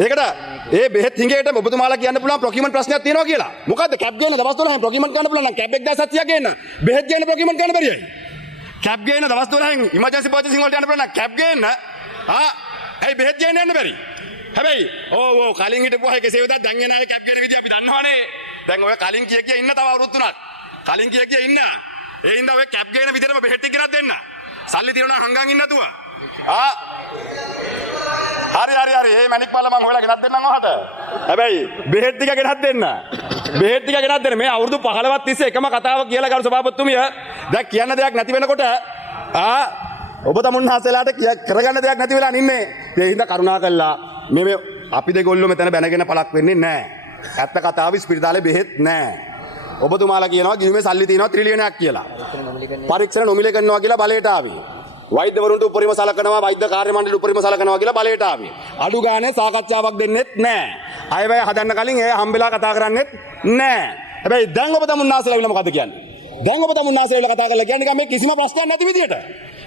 ඒකට ඒ බෙහෙත් හිඟේට ඔබතුමාලා කියන්න පුළුවන් ප්‍රොකියුමන්ට් ප්‍රශ්නයක් තියෙනවා කියලා. මොකද්ද කැප් ගේන දවස් 12න් ප්‍රොකියුමන්ට් ගන්න පුළුවන් නම් කැප් 1700ක් ගේන්න. බෙහෙත් ගේන ප්‍රොකියුමන්ට් ගන්න බැරියයි. කැප් ගේන දවස් 12න් ඉමර්ජන්සි පර්චේසින් වලට යන්න පුළුවන් නම් කැප් ගේන්න. ඇයි බෙහෙත් ගේන්න යන්න බැරි? හැබැයි ඕ කලින් හිටපු අය කෙසේ වෙතත් දැන් එන අය කැප් ගේන විදිය අපි දන්නවනේ. දැන් ඔය කලින් කිය ඉන්න තව අවුරුදු 3ක්. කලින් කිය ඉන්න. ඒ හින්දා ඔය කැප් ගේන විදියටම බෙහෙත් ටික ගෙනත් දෙන්න. සල්ලි තියනවා හංගන් ඉන්න නැතුව. හරි ඒ මැනික් මල්ල මං හොයලා ගෙනත් දෙන්නම් ඔහට. හැබැයි බෙහෙත් ටික ගෙනත් දෙන්න. බෙහෙත් ටික ගෙනත් දෙන්න. මේ අවුරුදු 15ක් තිස්සේ එකම කතාව කියලා ගරු සභාපතිතුමිය දැන් කියන්න දෙයක් නැති වෙනකොට ඔබ තමුන්හාසලාට කරගන්න දෙයක් නැති වෙලා නින්නේ. ඒ හින්දා කරුණා කළා මේ අපි දෙගොල්ලෝ මෙතන බැනගෙන පළක් වෙන්නේ නැහැ. ඇත්ත කතාව ස්පිරිතාලේ බෙහෙත් නැහැ. ඔබතුමාලා කියනවා ගිහිමේ සල්ලි තියෙනවා ත්‍රිලියනයක් කියලා. පරීක්ෂණ නොමිලේ කරනවා කියලා බලයට ආවේ. වෛද්‍යවරුන්ට උපරිම සලකනවා වෛද්‍ය කාර්ය මණ්ඩලයට උපරිම සලකනවා කියලා බලයට ආවේ. අඩු ගානේ සාකච්ඡාවක් දෙන්නෙත් නැහැ. අයවැය හදන්න කලින් ඒ හම්බෙලා කතා කරන්නෙත් නැහැ. හැබැයි දැන් ඔබ තමුන්නාසලා විල මොකද කියන්නේ? දැන් ඔබ තමුන්නාසලා විල කතා කරලා කියන්නේ මේ කිසිම ප්‍රශ්නයක් නැති විදියට.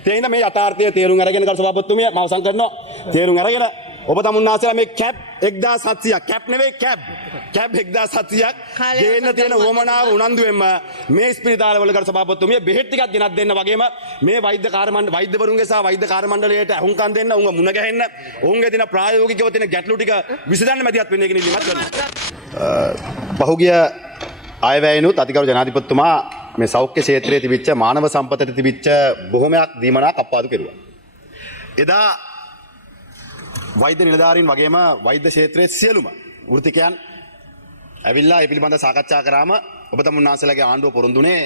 ඒ හින්දා මේ යථාර්ථය තේරුම් අරගෙන කර සභාපතිතුමිය මම අවසන් කරනවා. තේරුම් අරගෙන ඔබ තමුන්නාසලා මේ කැප් 1700ක් කැප් නෙවෙයි කැප් 1700ක් ගේන්න තියෙන වමනාව උනන්දුවෙන්ම මේ ස්පිරිතාල වල කර සභාපතිතුමිය බෙහෙත් ටිකක් ගෙනත් දෙන්න වගේම මේ වෛද්‍යවරුන්ගේ සහ වෛද්‍ය කාර්ය මණ්ඩලයට අහුම්කම් දෙන්න උංග මුණ ගැහෙන්න උන්ගේ දින ප්‍රායෝගිකව තියෙන ගැටලු ටික විසඳන්න මැදිහත් වෙන්න කියන ඉල්ලීමක් කරනවා. පහුගිය අයවැයනුත් අතිගරු ජනාධිපතිතුමා මේ සෞඛ්‍ය ක්ෂේත්‍රයේ තිබිච්ච මානව සම්පතට තිබිච්ච බොහොමයක් දීමනා කප්පාදු කෙරුවා. එදා වෛද්‍ය නිලධාරීන් වගේම වෛද්‍ය ක්ෂේත්‍රයේ සියලුම වෘත්තිකයන් ඇවිල්ලා ඒ පිළිබඳව සාකච්ඡා කරාම ඔබ තමුන්නාන්සලාගේ ආණ්ඩුව පොරොන්දුනේ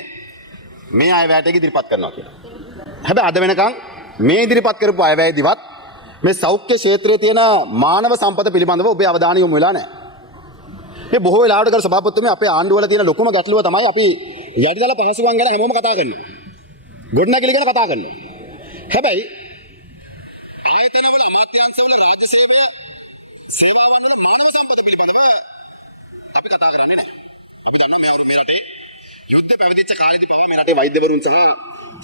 මේ අයවැයට ඉදිරිපත් කරනවා කියලා. හැබැයි අද වෙනකන් මේ ඉදිරිපත් කරපු අයවැයදිවත් මේ සෞඛ්‍ය ක්ෂේත්‍රයේ තියෙන මානව සම්පත පිළිබඳව ඔබේ අවධානය යොමු වෙලා නැහැ. මේ බොහෝ වෙලාවට කර සභාපතිතුමේ අපේ ආණ්ඩුව වල තියෙන ලොකුම ගැටලුව තමයි අපි යටිදල පහසුකම් ගැන හැමෝම කතා කරනවා. ගොඩනැගිලි ගැන කතා කරනවා. හැබැයි ආයතනවල අමාත්‍යාංශවල රාජ්‍ය සේවය සේවාවන් වල මානව සම්පත පිළිබඳව අපි කතා කරන්නේ නැහැ. අපි දන්නවා මේ රටේ යුද්ධ පැවතිච්ච කාලෙදී පවා මේ රටේ වෛද්‍යවරුන් සහ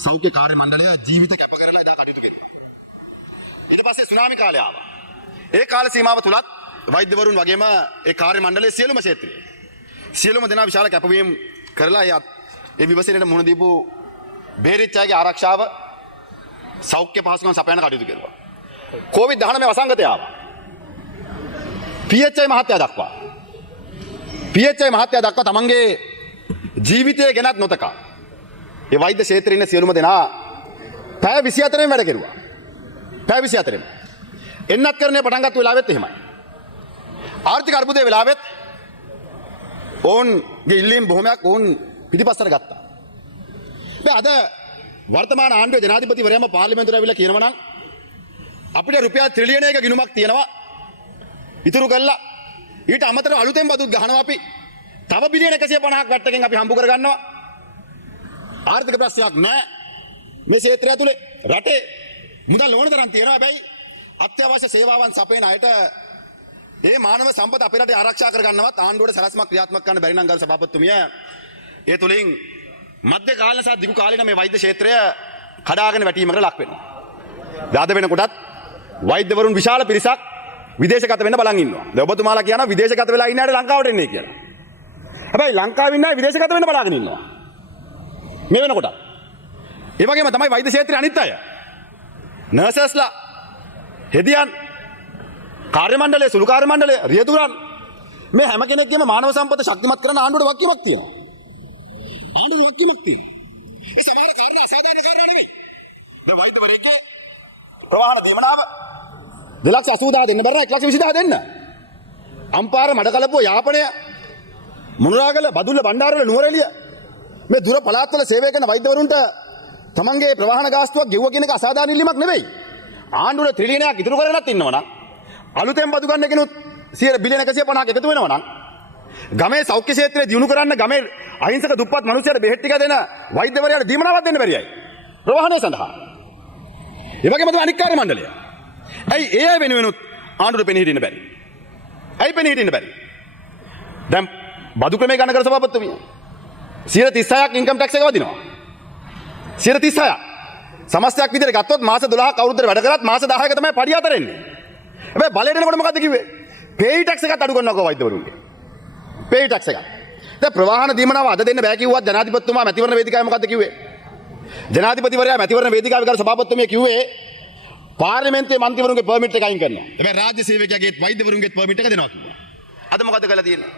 සෞඛ්‍ය කාර්ය මණ්ඩලය ජීවිත කැප කරලා එදා කටයුතු කළා. ඊට පස්සේ සුනාමි කාලය ආවා. ඒ කාල සීමාව තුලත් වෛද්‍යවරුන් වගේම ඒ කාර්ය මණ්ඩලයේ සියලුම ක්ෂේත්‍රයේ සියලුම දෙනා විශාල කැපවීම් කරලා ඒ විවසනයේ මුහුණ දීපු බේරිච්ච අයගේ ආරක්ෂාව සෞඛ්‍ය පහසුකම් සපයන කටයුතු කෙරුවා. COVID-19 වසංගතය ආවා. PHI මහත්තයා දක්වා තමන්ගේ ජීවිතය ගැනත් නොතකා ඒ වෛද්‍ය ක්ෂේත්‍රයේ ඉන්න සියලුම දෙනා පැය 24න් වැඩ කෙරුවා. පැය 24න්. එන්නත් කරන්නේ පටන් ගත්ත වෙලාවෙත් එහෙමයි. ආර්ථික අර්බුදයේ වෙලාවෙත් ඔවුන්ගේ ඉල්ලීම් බොහොමයක් ඔවුන් පිටිපස්සට ගත්තා. මේ අද වර්තමාන ආණ්ඩුවේ ජනාධිපතිවරයාම පාර්ලිමේන්තුවට ඇවිල්ලා කියනවා නම් අපිට රුපියල් ත්‍රිලියනයක ගිණුමක් තියෙනවා. ඉතුරු කළා ඊට අමතරව අලුතෙන් බදුත් ගහනවා අපි. තව බිලියන 150ක් වැට්ටකින් අපි හම්බ කරගන්නවා. ආර්ථික ප්‍රශ්නයක් නැහැ. මේ ක්ෂේත්‍රය ඇතුලේ රටේ මුදල් ඕන තරම් තියෙනවා. හැබැයි අත්‍යවශ්‍ය සේවාවන් සපයන අයට ඒ මානව සම්පත අපේ රටේ ආරක්ෂා කරගන්නවත් ආණ්ඩුවට සැලැස්මක් ක්‍රියාත්මක කරන්න බැරි නම් ගරු සභාපතිතුමිය ඒ තුලින් මධ්‍ය කාලීන සහ දිගු කාලීන මේ වෛද්‍ය ක්ෂේත්‍රය කඩාගෙන වැටීමකට ලක් වෙනවා. දාද වෙනකොටත් වෛද්‍යවරුන් විශාල පිරිසක් විදේශගත වෙන්න බලන් ඉන්නවා. දැන් ඔබතුමාලා කියනවා විදේශගත වෙලා ඉන්න අයට ලංකාවට එන්නේ කියලා. හැබැයි ලංකාවේ ඉන්න අය විදේශගත වෙන්න බලාගෙන ඉන්නවා. මේ වෙනකොට. ඒ වගේම තමයි වෛද්‍ය ක්ෂේත්‍රයේ අනිත් අය. නර්සස්ලා, හෙදියන්, කාර්ය මණ්ඩලය, සුළු කාර්ය මණ්ඩලය, රියදුරන් මේ හැම කෙනෙක්ගේම මානව සම්පත ශක්තිමත් කරන ආණ්ඩුවට වගකීමක් තියෙනවා. ආණ්ඩුවට වගකීමක් තියෙනවා. ඒ සමහර කාරණා අසාධාරණ කාරණා නෙවෙයි. මේ වෛද්‍යවරයෙක්ගේ ප්‍රවාහන දීමනාව 2,80,000 දෙන්න බැරි 1,20,000 දෙන්න. අම්පාර මඩකලපුව යාපනය මොනුරාගල බදුල්ල බණ්ඩාරවල නුවරඑළිය මේ දුර පළාත්වල සේවය කරන වෛද්‍යවරුන්ට තමන්ගේ ප්‍රවාහන ගාස්තුවක් ගෙවුව කියන එක අසාධාරණ ඉල්ලීමක් නෙවෙයි. ආණ්ඩුවේ ත්‍රිලියනයක් ඉතුරු කරගෙනත් ඉන්නවා නම් අලුතෙන් බදු ගන්න කෙනුත් බිලියන 150ක් එකතු වෙනවා නම් ගමේ සෞඛ්‍ය ක්ෂේත්‍රය දියුණු කරන්න ගමේ අහිංසක දුප්පත් මිනිස්සුන්ට බෙහෙත් ටික දෙන වෛද්‍යවරයාට දීමනාවක් දෙන්න බැරියයි. ප්‍රවාහනය සඳහා. ඒ වගේම තමයි අනික් කාර්ය මණ්ඩලය. ඇයි ඒ අය වෙනුවෙනුත් ආණ්ඩුවට පෙනී හිටින්න බැරි? ඇයි පෙනී හිටින්න බැරි? දැන් බදු ක්‍රමයේ ගන්න කර සභාපතිතුමිය 36ක් ඉන්කම් ටැක්ස් එක වදිනවා. 36ක්. සමස්තයක් විදිහට ගත්තොත් මාස 12ක් අවුරුද්දට වැඩ කරත් මාස 10ක තමයි පඩිය අතර එන්නේ. හැබැයි බලයට එනකොට මොකද්ද කිව්වේ? පේයි ටැක්ස් එකත් අඩු කරනවා වෛද්‍යවරුන්ගේ. පේයි ටැක්ස් එක. දැන් ප්‍රවාහන දීමනාව අද දෙන්න බෑ කිව්වත් ජනාධිපතිතුමා මැතිවරණ වේදිකාවේ මොකද්ද කිව්වේ? ජනාධිපතිවරයා මැතිවරණ වේදිකාවේ කර සභාපතිතුමිය කිව්වේ පාර්ලිමේන්තුවේ මන්ත්‍රීවරුන්ගේ පර්මිට් එක අයින් කරනවා. හැබැයි රාජ්‍ය සේවකයාගේ වෛද්‍යවරුන්ගේ පර්මිට් එක දෙනවා කිව්වා. අද මොකද කරලා තියෙන්නේ?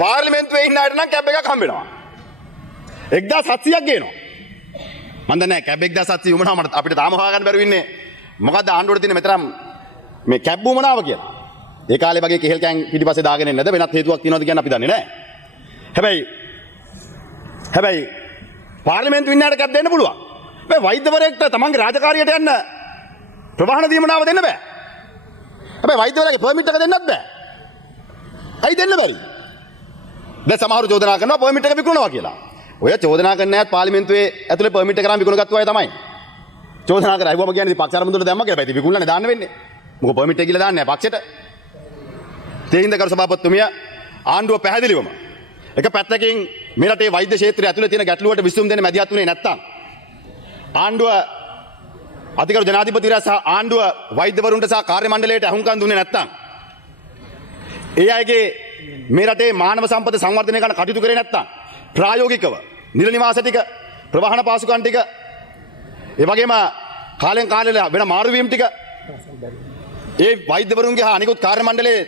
පාර්ලිමේන්තුවේ ඉන්න අයට නම් කැබ් එකක් හම්බ වෙනවා. 1700ක් ගේනවා. මන් දන්නේ කැබ් 1700 වුණා මට අපිට තාම හොයාගන්න බැරුව ඉන්නේ. මොකද්ද ආණ්ඩුවට තියෙන මෙතරම් මේ කැබ් වුණාව කියලා. ඒ කාලේ වගේ කෙහෙල් කෑන් පිටිපස්සේ දාගෙන ඉන්නද වෙනත් හේතුවක් තියෙනවද කියන අපි දන්නේ නැහැ. හැබැයි පාර්ලිමේන්තුවේ ඉන්න අයට කැබ් දෙන්න පුළුවන්. මේ වෛද්‍යවරයෙක්ට තමන්ගේ රාජකාරියට යන්න ප්‍රවාහන දීමනාව දෙන්න බෑ. හැබැයි වෛද්‍යවරයාගේ පර්මිට් එක දෙන්නත් බෑ. ඇයි දෙන්න බැරි? දැන් සමහරු චෝදනා කරනවා පර්මිට් එක විකුණනවා කියලා. ඔය චෝදනා කරන අයත් පාර්ලිමේන්තුවේ ඇතුලේ පර්මිට් එක ගන්න විකුණ ගත්ත අය තමයි. චෝදනා කරා අයවම කියන්නේ පක්ෂ අරමුදලට දැම්ම කියලා. ඉතින් විකුණලානේ දාන්න වෙන්නේ. මොකද පර්මිට් එක කියලා දාන්නේ නැහැ පක්ෂෙට. තේින්ද කර සභාපතිතුමිය ආණ්ඩුව පැහැදිලිවම එක පැත්තකින් මේ රටේ වෛද්‍ය ක්ෂේත්‍රය ඇතුලේ තියෙන ගැටලුවට විසඳුම් දෙන්න මැදිහත් වුණේ නැත්තම් ආණ්ඩුව අධිකරු ජනාධිපතිවරයා සහ ආණ්ඩුව වෛද්‍යවරුන්ට සහ කාර්ය මණ්ඩලයට අහුම්කම් දුන්නේ නැත්තම් ඒ අයගේ මේ රටේ මානව සම්පත සංවර්ධනය කරන්න කටයුතු කරේ නැත්තම් ප්‍රායෝගිකව නිල නිවාස ටික ප්‍රවාහන පාසුකම් ටික ඒ වගේම කාලෙන් කාලෙට වෙන මාරු වීම ටික ඒ වෛද්‍යවරුන්ගේ හා අනිකුත් කාර්ය මණ්ඩලයේ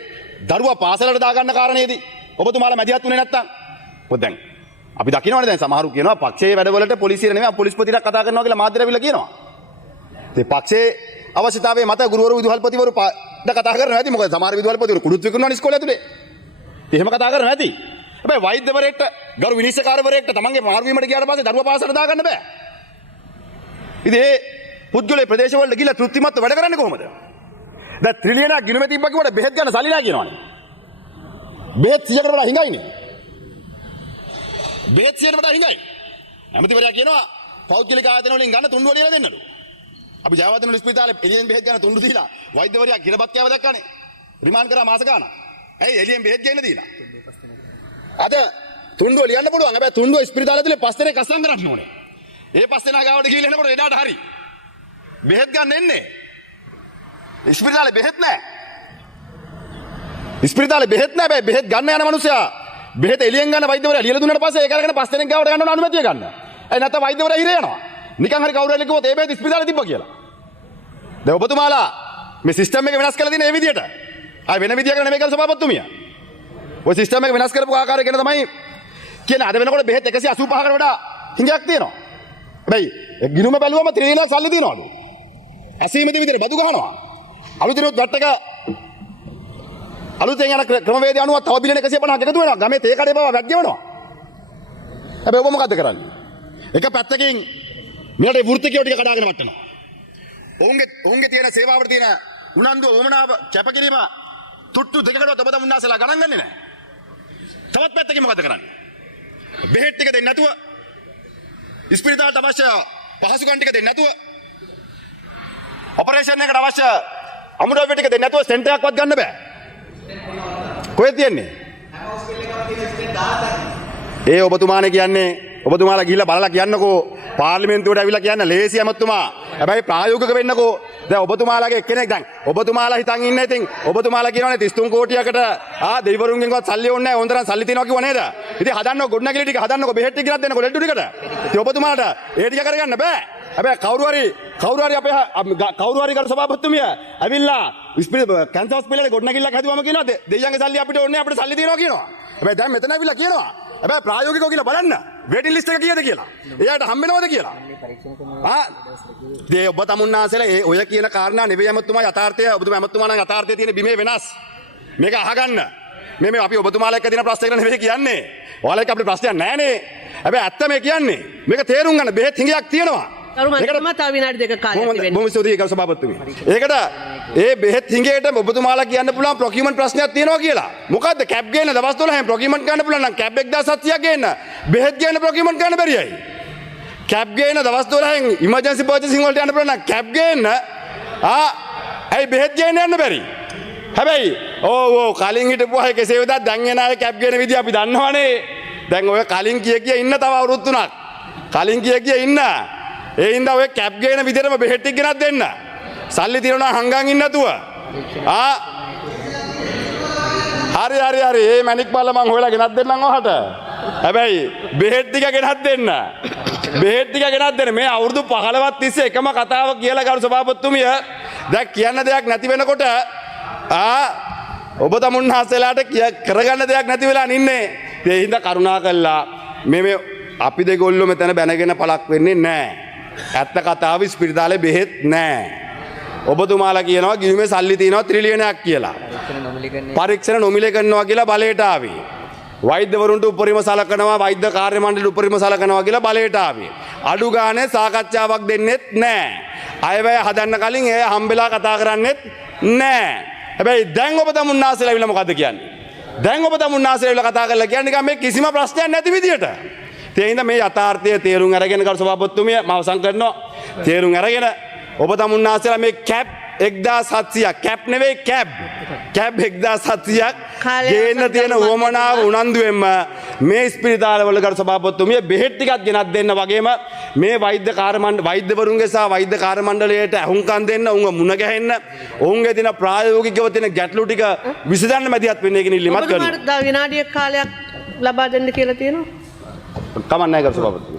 දරුවා පාසලට දාගන්න කාරණේදී ඔබතුමාලා මැදිහත් වුණේ නැත්තම් මොකද දැන් අපි දකින්නවනේ දැන් සමහරු කියනවා පක්ෂයේ වැඩවලට පොලිසිය නෙමෙයි පොලිස්පතිලා කතා කරනවා කියලා මාධ්‍යයට අවිලා කියනවා. ඒ පක්ෂයේ අවශ්‍යතාවයේ මත ගුරුවරු විදුහල්පතිවරු කතා කරනවා ඇති. මොකද සමහර විදුහල්පතිවරු කුඩුත් විකුණනවා ඉස්කෝලේ ඇතුලේ. එහෙම කතා කරනවා ඇති. හැබැයි වෛද්‍යවරයෙක්ට ගරු විනිශ්චයකාරවරයෙක්ට තමන්ගේ මාරු වීමට ගියාට පස්සේ දරුවා පාසලට දාගන්න බෑ. ඉතින් ඒ පුද්ගලයා ප්‍රදේශවලට ගිහලා තෘප්තිමත්ව වැඩ කරන්නේ කොහොමද? දැන් ත්‍රිලියනක් ගිණුමේ තිබ්බා කිව්වට බෙහෙත් ගන්න සල්ලි නැහැ කියනවනේ. බෙහෙත් 100කට වඩා හිඟයිනේ. බෙහෙත් 100කට වඩා හිඟයි. ඇමතිවරයා කියනවා පෞද්ගලික ආයතන වලින් ගන්න තුන්ඩුව ලියලා දෙන්නලු. අපි ජයවර්ධන ස්පිතාලේ එළියෙන් බෙහෙත් ගන්න තුන්ඩු දීලා වෛද්‍යවරයා කිරබත් කෑව දැක්කනේ. රිමාන්ඩ් කරා මාස ගාණක්. ඇයි එළියෙන් බෙහෙත් ගේන්න දීලා? අද තුන්ඩුව ලියන්න පුළුවන්. හැබැයි තුන්ඩුව ස්පිරිතාලේ ඇතුලේ 5 දෙනෙක් අස්සම් කරන්න ඕනේ. ඒ 5 දෙනා ගාවට ගිහලා එනකොට එදාට හරි. බෙහෙත් ගන්න එන්නේ. ස්පිරිතාලේ බෙහෙත් නැහැ. ස්පිරිතාලේ බෙහෙත් නැහැ. හැබැයි බෙහෙත් ගන්න යන මිනිස්සයා බෙහෙත් එළියෙන් ගන්න වෛද්‍යවරයා ලියලා දුන්නාට පස්සේ ඒක අරගෙන 5 දෙනෙක් ගාවට යන්න ඕන අනුමැතිය ගන්න. ඇයි නැත්නම් වෛද්‍යවරයා හිර යනවා. නිකන් හරි කවුරු හරි කිව්වොත් ඒ බෙහෙත් ස්පිරිතාලේ තිබ්බා කියලා. දැන් ඔබතුමාලා මේ සිස්ටම් එක වෙනස් කරලා තියෙන මේ විදියට. ආයි වෙන විදියකට නෙමෙයි කරලා සභාපතිතුමිය. ඔය සිස්ටම් එක වෙනස් කරපු ආකාරය ගැන තමයි කියන්නේ. අද වෙනකොට බෙහෙත් 185කට වඩා හිඟයක් තියෙනවා. හැබැයි ගිණුම බැලුවම ත්‍රිලක්ෂ සල්ලි දිනවලු. ඇසීමේ විදියට බදු ගහනවා. අලුතිනුත් වට්ටක අලුතෙන් යන ක්‍රමවේදය අනුව තව බිලියන 150ක් එකතු වෙනවා. ගමේ තේ කඩේ බව වැක්ගෙවනවා. හැබැයි ඔබ මොකද්ද කරන්නේ? එක පැත්තකින් මෙලට වෘත්තිකයෝ ටික කඩාගෙන වටනවා. ඔවුන්ගේ තියෙන සේවාවට තියෙන උනන්දුව වමනාව කැපකිරීම තුට්ටු දෙකකටවත් ඔබ තමුන්නාසලා ගණන් ගන්නේ නැහැ. තවත් පැත්තකින් මොකද කරන්නේ? බෙහෙත් ටික දෙන්නේ නැතුව ඉස්පිරිතාලට අවශ්‍ය පහසුකම් ටික දෙන්නේ නැතුව ඔපරේෂන් එකට අවශ්‍ය අමුද්‍රව්‍ය ටික දෙන්නේ නැතුව සෙන්ටර් එකක්වත් ගන්න බෑ. කොහෙද තියන්නේ? ඒ ඔබතුමානේ කියන්නේ ඔබතුමාලා ගිහිල්ලා බලලා කියන්නකෝ පාර්ලිමේන්තුවට ඇවිල්ලා කියන්න ලේසි අමතුමා. හැබැයි ප්‍රායෝගික වෙන්නකෝ. දැන් ඔබතුමාලාගේ එක්කෙනෙක් දැන් ඔබතුමාලා හිතන් ඉන්නේ ඉතින් ඔබතුමාලා කියනවානේ 33 කෝටියකට දෙවිවරුන්ගෙන්වත් සල්ලි ඕනේ නැහැ. ඕනතරම් සල්ලි තියනවා කිව්ව නේද? ඉතින් හදන්නකො ගොඩනැගිලි ටික හදන්නකො බෙහෙත් ටික ගෙනත් දෙන්නකො ලෙඩු ටිකට. ඉතින් ඔබතුමාට ඒ ටික කරගන්න බෑ. හැබැයි කවුරු හරි කරු සභාපතිතුමිය ඇවිල්ලා කැන්සර් හොස්පිටලේ ගොඩනැගිල්ලක් හදුවම කියනවා දෙයියන්ගේ සල්ලි අපිට ඕනේ අපිට සල්ලි තියනවා කියනවා. හැබැයි දැන් මෙතන ඇවිල්ලා කියනවා හැබැයි ප්‍රායෝගිකව කියලා බලන්න වේටින් ලිස්ට් එක කීයද කියලා. එයාට හම්බ වෙනවද කියලා. ඔබ තමුන්නාසලා ඔය කියන කාරණා නෙවෙයි අමතුමා යථාර්ථය ඔබතුමා අමතුමා නම් යථාර්ථයේ තියෙන බිමේ වෙනස්. මේක අහගන්න. මේ අපි ඔබතුමාලා එක්ක දින ප්‍රශ්නයකට නෙවෙයි කියන්නේ. ඔයාලා එක්ක අපිට ප්‍රශ්නයක් නැහැනේ. හැබැයි ඇත්ත මේ කියන්නේ. මේක තේරුම් ගන්න බෙහෙත් හිඟයක් තියෙනවා. තව විනාඩි දෙක කාලයක් වෙනවා. බොහොම ස්තුතියි කරු සභාපතිතුමිය. ඒකට ඒ බෙහෙත් හිඟේට ඔබතුමාලා කියන්න පුළුවන් ප්‍රොකියුමන්ට් ප්‍රශ්නයක් තියෙනවා කියලා. මොකද්ද කැප් ගේන්න දවස් 12න් ප්‍රොකියුමන්ට් ගන්න පුළුවන් නම් කැප් 1700ක් ගේන්න. බෙහෙත් ගේන්න ප්‍රොකියුමන්ට් ගන්න බැරියයි. කැප් ගේන්න දවස් 12න් ඉමර්ජන්සි පර්චේසින් වලට යන්න පුළුවන් නම් කැප් ගේන්න ඇයි බෙහෙත් ගේන්න යන්න බැරි? හැබැයි කලින් හිටපු අය කෙසේ වෙතත් දැන් එන අය කැප් ගේන විදිය අපි දන්නවනේ. දැන් ඔය කලින් කිය ඉන්න තව අවුරුදු 3ක්. කලින් කිය ඉන්න. ඒ හින්දා ඔය කැප් ගේන විදිහටම බෙහෙත් ටික ගෙනත් දෙන්න. සල්ලි තියනවා හංගන් ඉන්න නැතුව. හරි හරි හරි මේ මැණික් මල්ල මං හොයලා ගෙනත් දෙන්නම් ඔහට. හැබැයි බෙහෙත් ටික ගෙනත් දෙන්න. බෙහෙත් ටික ගෙනත් දෙන්න. මේ අවුරුදු 15ක් තිස්සේ එකම කතාව කියලා ගරු සභාපතිතුමිය දැන් කියන්න දෙයක් නැති වෙනකොට ඔබ තමුන්හන්සේලාට කරගන්න දෙයක් නැති වෙලා ඉන්නේ. ඒ හින්දා කරුණා කළා මේ අපි දෙගොල්ලෝ මෙතන බැනගෙන පළක් වෙන්නේ නැහැ. ඇත්ත කතාව ස්පිරිතාලේ බෙහෙත් නැහැ. ඔබතුමාලා කියනවා ගිහිමේ සල්ලි තියෙනවා ත්‍රිලියනයක් කියලා. පරීක්ෂණ නොමිලේ කරනවා කියලා බලයට ආවේ. වෛද්‍යවරුන්ට උපරිම සලකනවා වෛද්‍ය කාර්ය මණ්ඩලයට උපරිම සලකනවා කියලා බලයට ආවේ. අඩු ගානේ සාකච්ඡාවක් දෙන්නෙත් නැහැ. අයවැය හදන්න කලින් ඒ හම්බෙලා කතා කරන්නෙත් නැහැ. හැබැයි දැන් ඔබ තමුන්නාසෙලා විල මොකද කියන්නේ? දැන් ඔබ තමුන්නාසෙලා විල කතා කරලා කියන්නේ නිකන් මේ කිසිම ප්‍රශ්නයක් නැති විදියට. ඒ හින්දා මේ යථාර්ථය තේරුම් අරගෙන කරු සභාපතිතුමිය මම අවසන් කරනවා. තේරුම් අරගෙන ඔබ තමුන්නාසෙලා මේ කැප් 1700ක් කැප් නෙවෙයි කැබ් 1700ක් ගේන්න තියෙන උවමනාව උනන්දුවෙන්ම මේ ස්පිරිතාලවල කරු සභාපතිතුමිය බෙහෙත් ටිකක් ගෙනත් දෙන්න වගේම මේ වෛද්‍යවරුන්ගේ සහ වෛද්‍ය කාර්ය මණ්ඩලයට අහුම්කම් දෙන්න උන්ව මුණ ගැහෙන්න ඔවුන්ගේ තියෙන ප්‍රායෝගිකව තියෙන ගැටලු ටික විසඳන්න මැදිහත් වෙන්න කියන ඉල්ලීමක් කරනවා. ඔබතුමාට විනාඩියක් කාලයක් ලබා දෙන්න කියලා තියෙනවා. කමක් නැහැ කරු සභාපතිතුමිය.